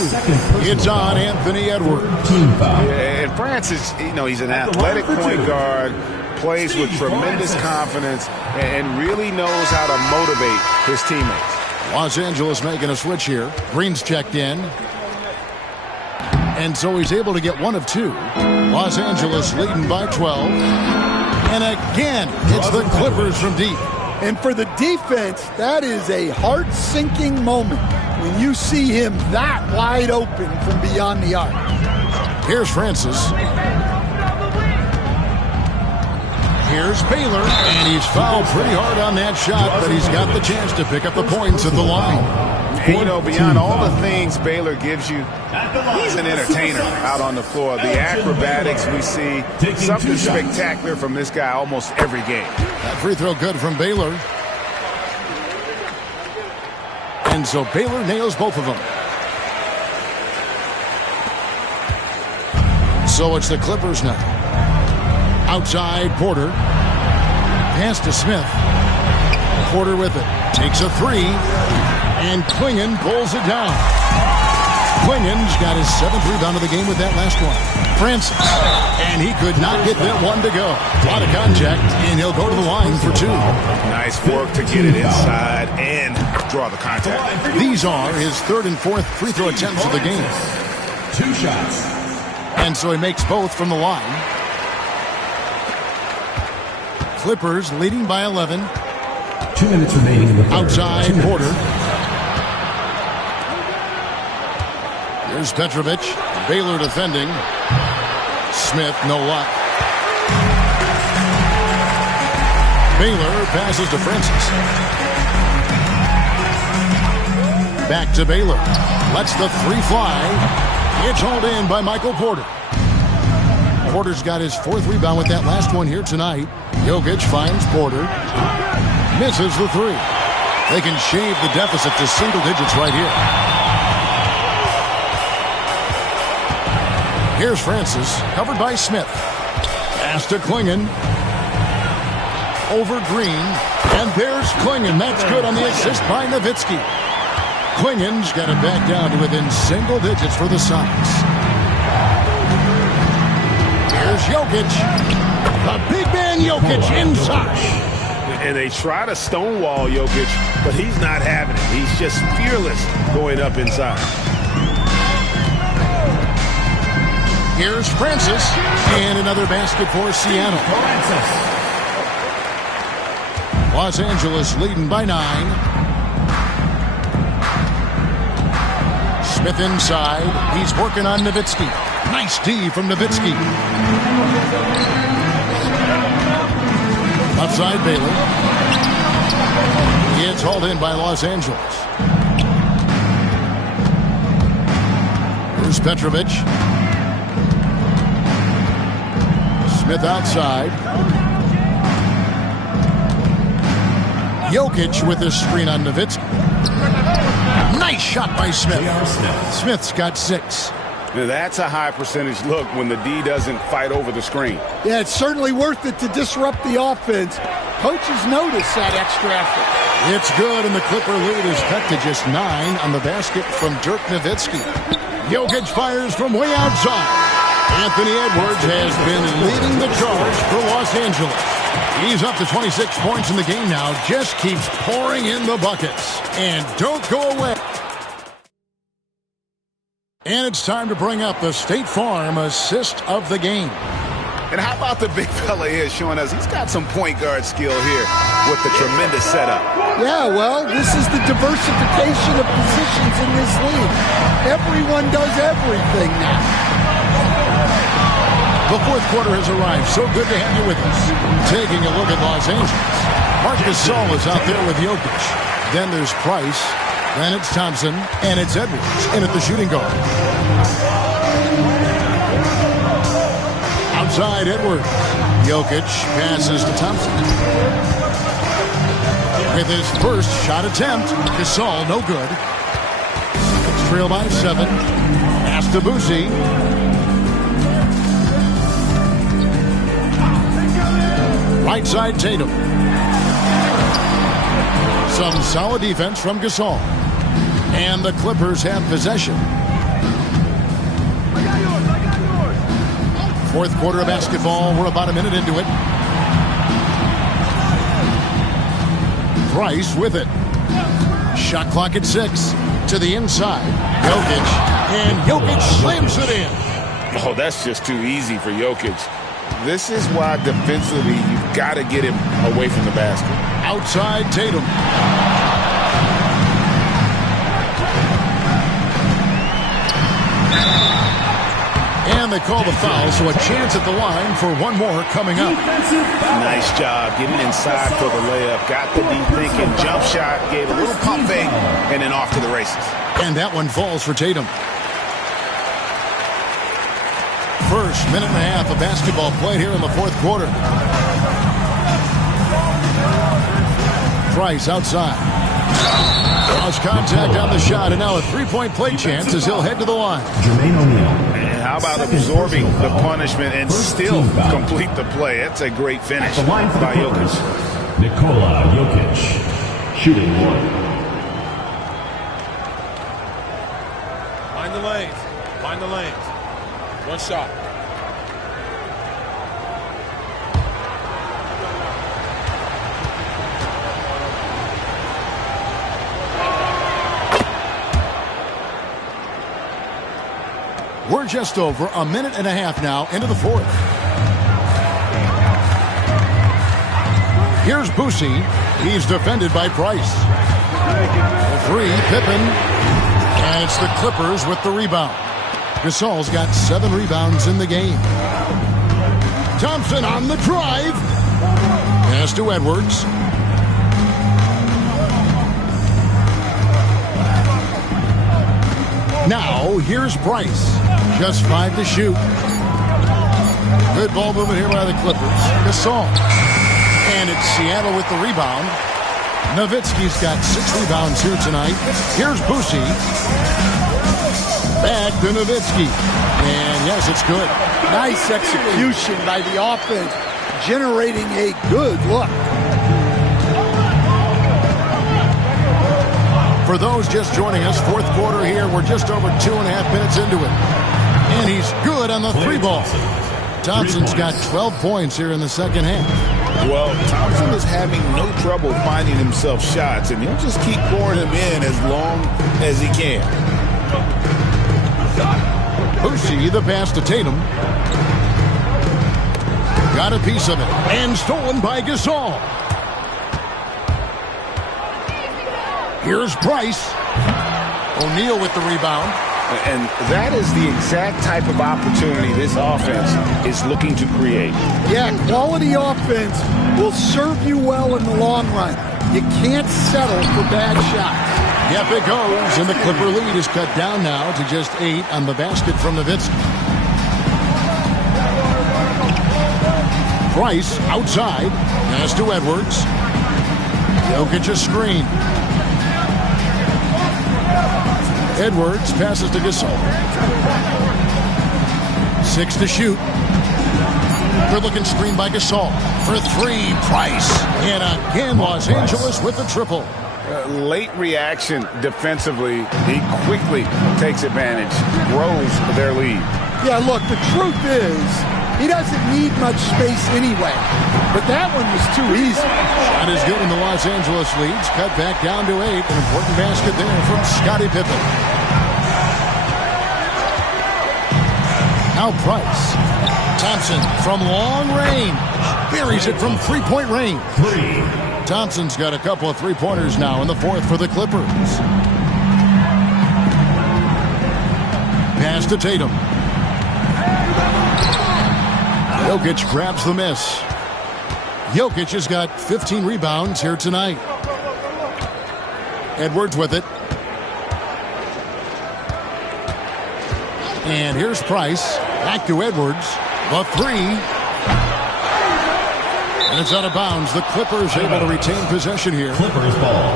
It's on Anthony Edwards. And Francis, he's an athletic point guard, plays with tremendous confidence, and really knows how to motivate his teammates. Los Angeles making a switch here. Green's checked in. And so he's able to get one of two. Los Angeles leading by 12. And again, it's the Clippers from deep. And for the defense, that is a heart-sinking moment when you see him that wide open from beyond the arc. Here's Francis. Here's Baylor, and he's fouled pretty hard on that shot, but he's got the chance to pick up the points at the line. Beyond all the things Baylor gives you, he's an entertainer out on the floor. The acrobatics we see, something spectacular from this guy almost every game. That free throw good from Baylor. And so Baylor nails both of them. So it's the Clippers now. Outside Porter. Pass to Smith. Porter with it. Takes a three. And Klingon pulls it down. Klingon's got his 7th rebound of the game with that last one. Francis. And he could not get that one to go. A lot of contact, and he'll go to the line for two. Nice work to get it inside and draw the contact. These are his 3rd and 4th free throw attempts of the game. 2 shots. And so he makes both from the line. Clippers leading by 11. 2 minutes remaining in the third. Outside Porter. Here's Petrovic. Baylor defending. Smith, no luck. Baylor passes to Francis. Back to Baylor. Lets the three fly. It's hauled in by Michael Porter. Porter's got his fourth rebound with that last one here tonight. Jokic finds Porter. Misses the three. They can shave the deficit to single digits right here. Here's Francis, covered by Smith. Pass to Klingon. Over Green. And there's Klingon. That's good on the assist by Nowitzki. Klingon's got it back down to within single digits for the Sox. Here's Jokic. The big man Jokic inside. And they try to stonewall Jokic, but he's not having it. He's just fearless going up inside. Here's Francis. And another basket for Seattle. Los Angeles leading by 9. Smith inside. He's working on Nowitzki. Nice D from Nowitzki. Outside Baylor. It's hauled in by Los Angeles. Here's Petrovic. Smith outside. Jokic with his screen on Nowitzki. Nice shot by Smith. Smith's got 6. Now that's a high percentage look when the D doesn't fight over the screen. Yeah, it's certainly worth it to disrupt the offense. Coaches notice that extra effort. It's good, and the Clipper lead is cut to just 9 on the basket from Dirk Nowitzki. Jokic fires from way outside. Anthony Edwards has been leading the charge for Los Angeles. He's up to 26 points in the game now. Just keeps pouring in the buckets. And don't go away. And it's time to bring up the State Farm assist of the game. And how about the big fella here showing us he's got some point guard skill here with the tremendous setup. Yeah, well, this is the diversification of positions in this league. Everyone does everything now. The fourth quarter has arrived. So good to have you with us. Taking a look at Los Angeles. Marc Gasol is out there with Jokic. Then there's Price. Then it's Thompson. And it's Edwards in at the shooting guard. Outside Edwards. Jokic passes to Thompson. With his first shot attempt, Gasol no good. It's trailed by 7. Pass to Boosie. Right side Tatum. Some solid defense from Gasol. And the Clippers have possession. Fourth quarter of basketball. We're about a minute into it. Price with it. Shot clock at 6. To the inside. Jokic. And Jokic slams it in. Oh, that's just too easy for Jokic. This is why defensively you've got to get him away from the basket. Outside Tatum. And they call the foul, so a chance at the line for one more coming up. Nice job getting inside for the layup. Got the deep thinking. Jump shot. Gave a little pump fake. And then off to the races. And that one falls for Tatum. First minute and a half of basketball played here in the fourth quarter. Price outside. Cross contact on the shot, and now a three-point play chance as he'll head to the line. And how about absorbing the punishment and still complete the play? That's a great finish by Jokic. Nikola Jokic, shooting 1. Find the lanes. Find the lanes. One shot. We're just over a minute and a half now into the fourth. Here's Boosie. He's defended by Price. The 3, Pippen. And it's the Clippers with the rebound. Gasol's got 7 rebounds in the game. Thompson on the drive. Pass to Edwards. Now, here's Price. Just 5 to shoot. Good ball movement here by the Clippers. Gasol. And it's Seattle with the rebound. Nowitzki's got 6 rebounds here tonight. Here's Boucher. Back to Nowitzki. And yes, it's good. Nice execution by the offense, generating a good look. For those just joining us, fourth quarter here. We're just over 2.5 minutes into it. And he's good on the 3-ball. Thompson's got 12 points here in the second half. Well, Thompson is having no trouble finding himself shots, and he'll just keep pouring them in as long as he can. Boucher, the pass to Tatum. Got a piece of it. And stolen by Gasol. Here's Price. O'Neal with the rebound. And that is the exact type of opportunity this offense is looking to create. Yeah, quality offense will serve you well in the long run. You can't settle for bad shots. Yep, it goes. And the Clipper lead is cut down now to just 8 on the basket from Nowitzki. Price outside. Pass to Edwards. Jokic a screen. Edwards passes to Gasol. 6 to shoot. Good-looking screen by Gasol. For 3, Price. And again, Los Angeles with the triple. Late reaction defensively. He quickly takes advantage, grows their lead. Yeah, look, the truth is, he doesn't need much space anyway. But that one was too easy. Shot is good in the Los Angeles leads. Cut back down to 8. An important basket there from Scottie Pippen. Now Price. Thompson from long range. Buries it from 3-point range. Thompson's got a couple of 3-pointers now in the fourth for the Clippers. Pass to Tatum. Jokic grabs the miss. Jokic has got 15 rebounds here tonight. Edwards with it. And here's Price. Back to Edwards. The 3. And it's out of bounds. The Clippers able to retain possession here. Clippers ball.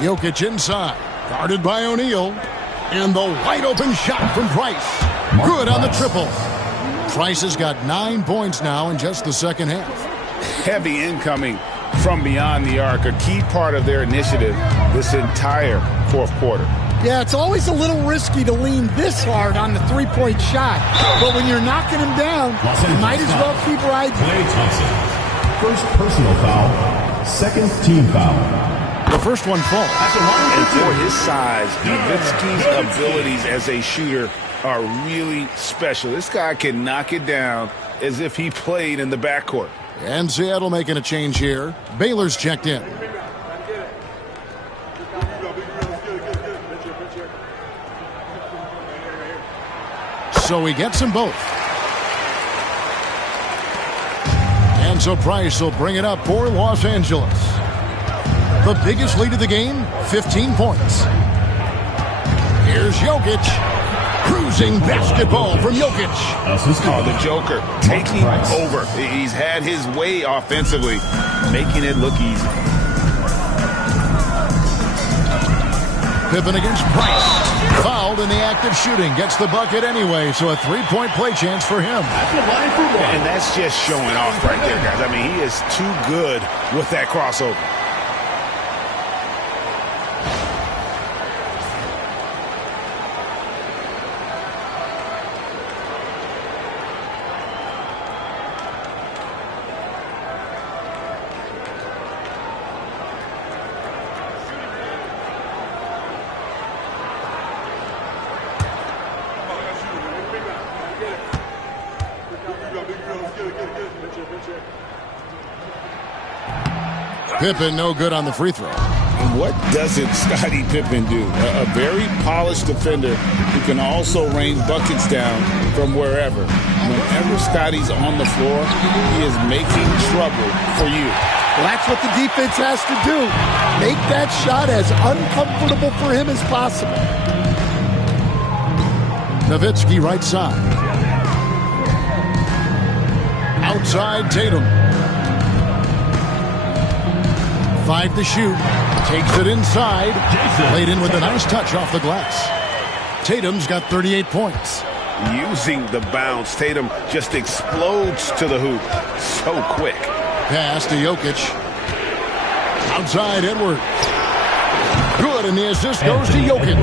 Jokic inside. Guarded by O'Neal. And the wide open shot from Price. Good on the triple. Price has got 9 points now in just the second half. Heavy incoming from beyond the arc, a key part of their initiative this entire fourth quarter. Yeah, it's always a little risky to lean this hard on the 3-point shot. But when you're knocking him down, you might as well keep riding. Klay Thompson. First personal foul. Second team foul. The first one falls. And for his size, Nowitzki's abilities as a shooter are really special. This guy can knock it down as if he played in the backcourt. And Seattle making a change here. Baylor's checked in. So he gets them both. And so Price will bring it up for Los Angeles. The biggest lead of the game, 15 points. Here's Jokic. Cruising basketball from Jokic. Oh, the Joker taking over. He's had his way offensively, making it look easy. Pippen against Price. Fouled in the act of shooting. Gets the bucket anyway, so a 3-point play chance for him. And that's just showing off right there, guys. I mean, he is too good with that crossover. Pippen no good on the free throw. what doesn't Scottie Pippen do? A very polished defender who can also rain buckets down from wherever. Whenever Scottie's on the floor, he is making trouble for you. Well, that's what the defense has to do. Make that shot as uncomfortable for him as possible. Nowitzki right side. Outside Tatum. 5 to shoot. Takes it inside. Laid in with a nice touch off the glass. Tatum's got 38 points. Using the bounce, Tatum just explodes to the hoop so quick. Pass to Jokic. Outside Edwards. Good, and the assist goes to Jokic.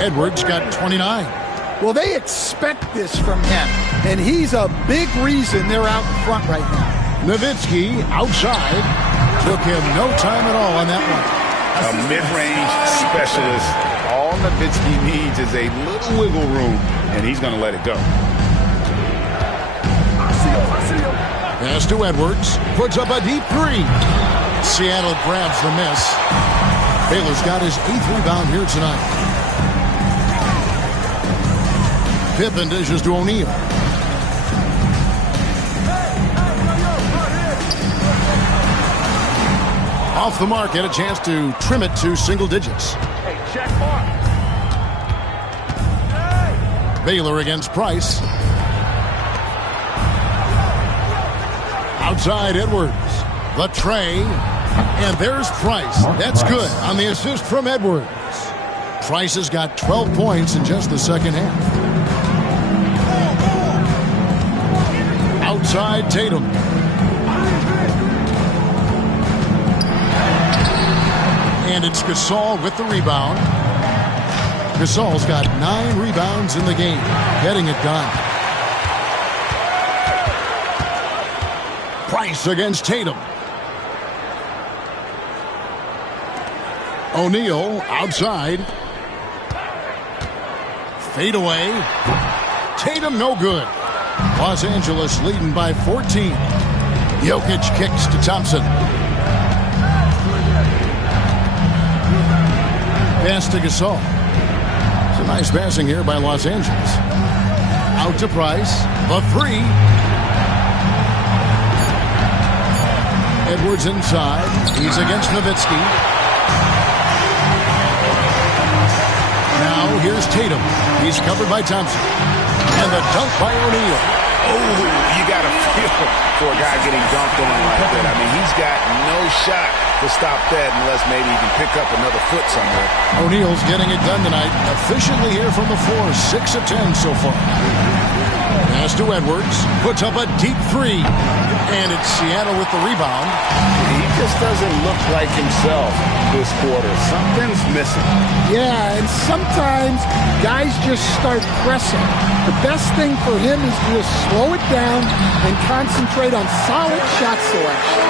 Edwards got 29. Well, they expect this from him, and he's a big reason they're out in front right now. Nowitzki outside. Took him no time at all on that one. A mid-range specialist. All Nowitzki needs is a little wiggle room, and he's going to let it go. Pass to Edwards. Puts up a deep three. Seattle grabs the miss. Baylor's got his 8th rebound here tonight. Pippen dishes to O'Neal. Off the mark, had a chance to trim it to single digits. Hey, check mark. Baylor against Price. Outside Edwards. The tray. And there's Price. That's good on the assist from Edwards. Price has got 12 points in just the second half. Outside Tatum. And it's Gasol with the rebound. Gasol's got 9 rebounds in the game, getting it done. Price against Tatum. O'Neal outside. Fade away. Tatum no good. Los Angeles leading by 14. Jokic kicks to Thompson. Pass to Gasol. It's a nice passing here by Los Angeles. Out to Price. The three. Edwards inside. He's against Nowitzki. Now here's Tatum. He's covered by Thompson. And the dunk by O'Neal. Oh, you got to feel for a guy getting dunked on like that. I mean, he's got no shot to stop that unless maybe he can pick up another foot somewhere. O'Neal's getting it done tonight. Efficiently here from the floor. 6 of 10 so far. Pass to Edwards. Puts up a deep three. And it's Seattle with the rebound. He just doesn't look like himself this quarter. Something's missing. Yeah, and sometimes guys just start pressing. The best thing for him is to just slow it down and concentrate on solid shot selection.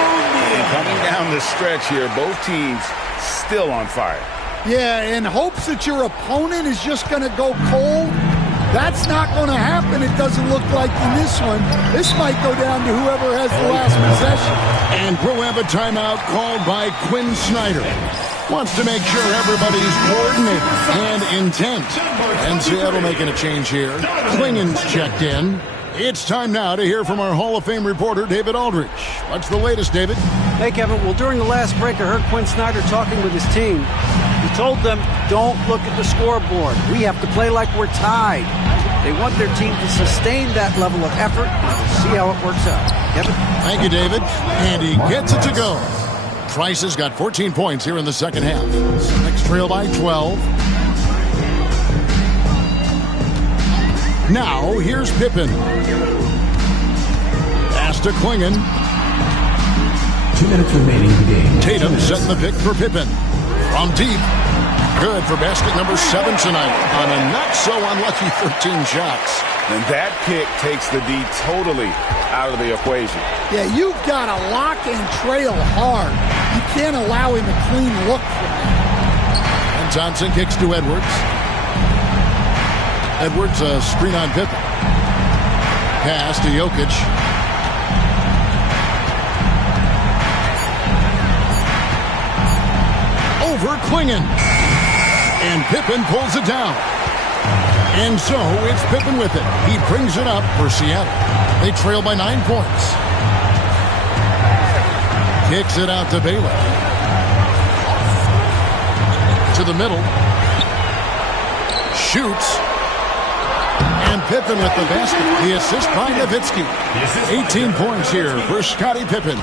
And coming down the stretch here, both teams still on fire. Yeah, in hopes that your opponent is just going to go cold. That's not going to happen. It doesn't look like in this one. This might go down to whoever has the last possession. And we'll have a timeout called by Quinn Snyder. Wants to make sure everybody's coordinated and intent. And Seattle making a change here. Klingen's checked in. It's time now to hear from our Hall of Fame reporter, David Aldridge. What's the latest, David? Hey, Kevin. Well, during the last break, I heard Quinn Snyder talking with his team. He told them, don't look at the scoreboard. We have to play like we're tied. They want their team to sustain that level of effort and see how it works out. Kevin? Thank you, David. And he gets it to go. Price has got 14 points here in the second half. Next trail by 12. Now, here's Pippen. Pass to Klingen. 2 minutes remaining in the game. Tatum setting the pick for Pippen. From deep. Good for basket number 7 tonight on a not-so-unlucky 13 shots. And that pick takes the D totally out of the equation. Yeah, you've got to lock and trail hard. You can't allow him a clean look from that. And Thompson kicks to Edwards. Edwards, a screen on Pippen. Pass to Jokic. over Klingon. And Pippen pulls it down. And so it's Pippen with it. He brings it up for Seattle. They trail by 9 points. Kicks it out to Baylor. To the middle. Shoots. And Pippen with the basket. The assist by Nowitzki. 18 points here for Scottie Pippen.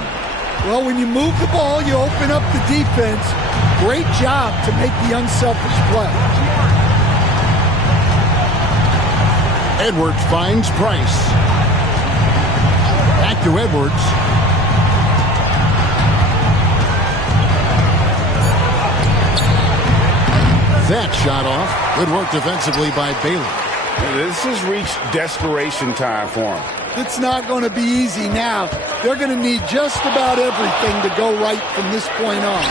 Well, when you move the ball, you open up the defense. Great job to make the unselfish play. Edwards finds Price. Back to Edwards. That shot off. Good work defensively by Baylor. This has reached desperation time for him. It's not going to be easy now. They're going to need just about everything to go right from this point on.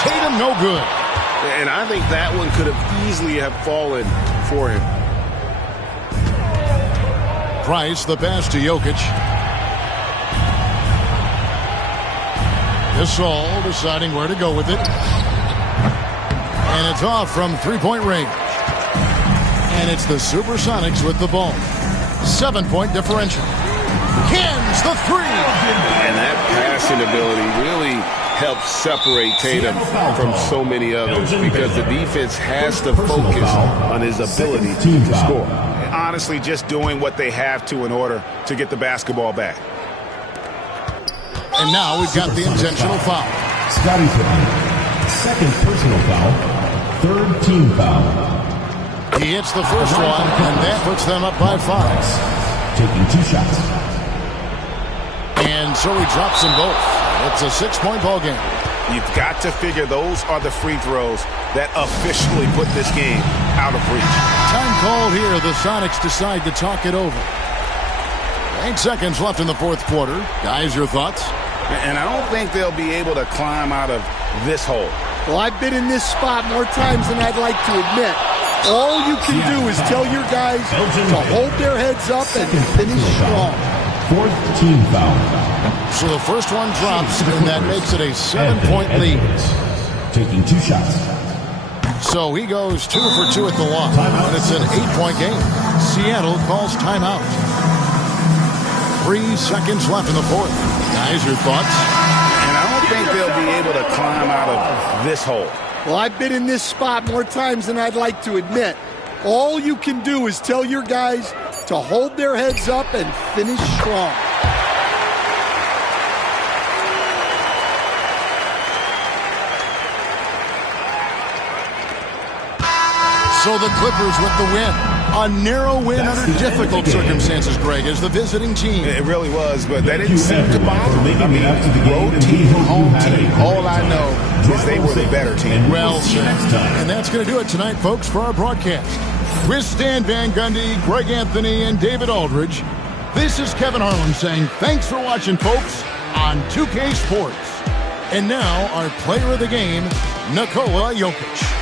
Tatum no good. And I think that one could have easily have fallen for him. Price, the pass to Jokic. Gasol deciding where to go with it. And it's off from three-point range. And it's the Supersonics with the ball. 7-point differential. Hins the three. And that passing ability really helps separate Tatum from so many others because the defense has to focus on his ability to score. Honestly, just doing what they have to in order to get the basketball back. And now we've got the intentional foul. Scottie Pippen, second personal foul, third team foul. He hits the first one, and that puts them up by 5. Taking 2 shots. And so he drops them both. It's a 6-point ball game. You've got to figure those are the free throws that officially put this game out of reach. Time called here. The Sonics decide to talk it over. 8 seconds left in the fourth quarter. Guys, your thoughts? And I don't think they'll be able to climb out of this hole. Well, I've been in this spot more times than I'd like to admit. All you can do is tell your guys to hold their heads up and finish strong. Fourth team foul. So the first one drops, and that makes it a 7-point lead. Taking 2 shots. So he goes 2 for 2 at the line, and it's an 8-point game. Seattle calls timeout. 3 seconds left in the fourth. Guys, your thoughts? And I don't think they'll be able to climb out of this hole. Well, I've been in this spot more times than I'd like to admit. All you can do is tell your guys to hold their heads up and finish strong. So the Clippers with the win. A narrow win under difficult circumstances, Greg, as the visiting team. It really was, but that didn't seem to bother me. I mean, road team, home team, all I know is they were the better team. Well said. And that's going to do it tonight, folks, for our broadcast. With Stan Van Gundy, Greg Anthony, and David Aldridge, this is Kevin Harlan saying thanks for watching, folks, on 2K Sports. And now, our player of the game, Nikola Jokic.